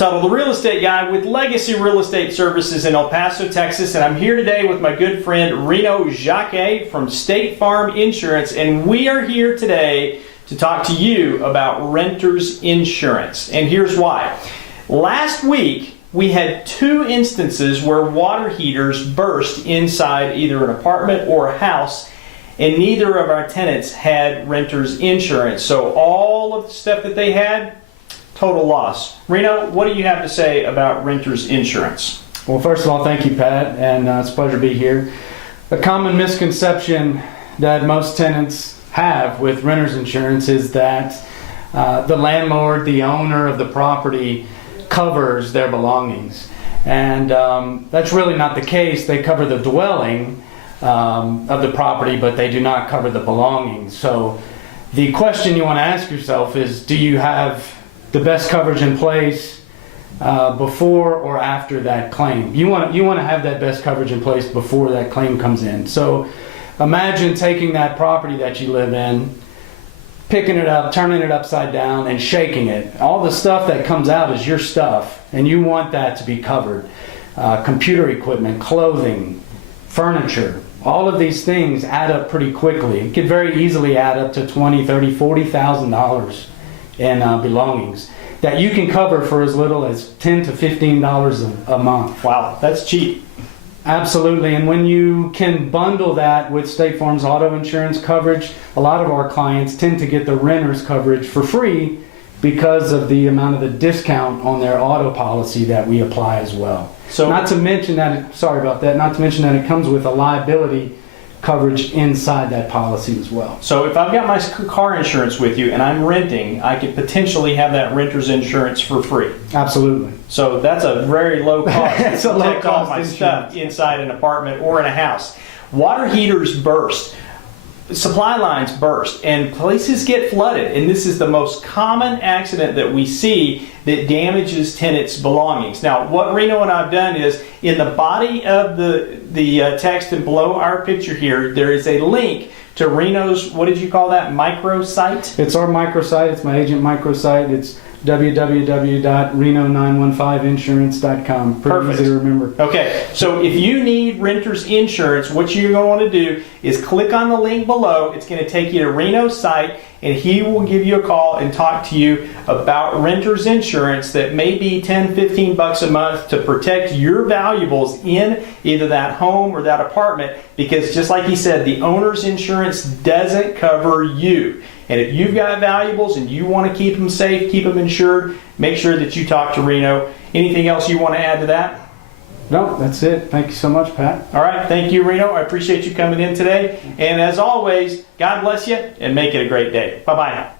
Tuttle, the real estate guy with Legacy Real Estate Services in El Paso, Texas, and I'm here today with my good friend Reno Jacquet from State Farm Insurance, and we are here today to talk to you about renters insurance. And here's why. Last week, we had two instances where water heaters burst inside either an apartment or a house, and neither of our tenants had renters insurance. So all of the stuff that they had, total loss. Reno, what do you have to say about renters insurance? Well, first of all, thank you, Pat, and it's a pleasure to be here. A common misconception that most tenants have with renters insurance is that the landlord, the owner of the property, covers their belongings. And that's really not the case. They cover the dwelling of the property, but they do not cover the belongings. So the question you want to ask yourself is, do you have the best coverage in place before or after that claim? You want to have that best coverage in place before that claim comes in. So imagine taking that property that you live in, picking it up, turning it upside down, and shaking it. All the stuff that comes out is your stuff, and you want that to be covered. Computer equipment, clothing, furniture, all of these things add up pretty quickly. It could very easily add up to $20,000, $30,000, $40,000 in belongings that you can cover for as little as $10 to $15 a month. Wow, that's cheap. Absolutely, and when you can bundle that with State Farm's auto insurance coverage, a lot of our clients tend to get the renter's coverage for free because of the amount of the discount on their auto policy that we apply as well. So, not to mention that it comes with a liability coverage inside that policy as well. So if I've got my car insurance with you and I'm renting, I could potentially have that renter's insurance for free. Absolutely. So that's a very low cost. It's a low protect all cost my insurance. stuff inside an apartment or in a house. Water heaters burst. Supply lines burst and places get flooded, and this is the most common accident that we see that damages tenants' belongings. Now, what Reno and I have done is, in the body of the text and below our picture here, there is a link to Reno's, what did you call that, microsite? It's our microsite. It's my agent microsite. It's www.reno915insurance.com. Pretty easy to remember. Okay, so if you need renter's insurance, what you're going to want to do is click on the link below. It's going to take you to Reno's site, and he will give you a call and talk to you about renter's insurance that may be $10, $15 a month to protect your valuables in either that home or that apartment, because just like he said, the owner's insurance doesn't cover you. And if you've got valuables and you want to keep them safe, keep them insured, make sure that you talk to Reno. Anything else you want to add to that? No, that's it. Thank you so much, Pat. All right. Thank you, Reno. I appreciate you coming in today. And as always, God bless you and make it a great day. Bye-bye now.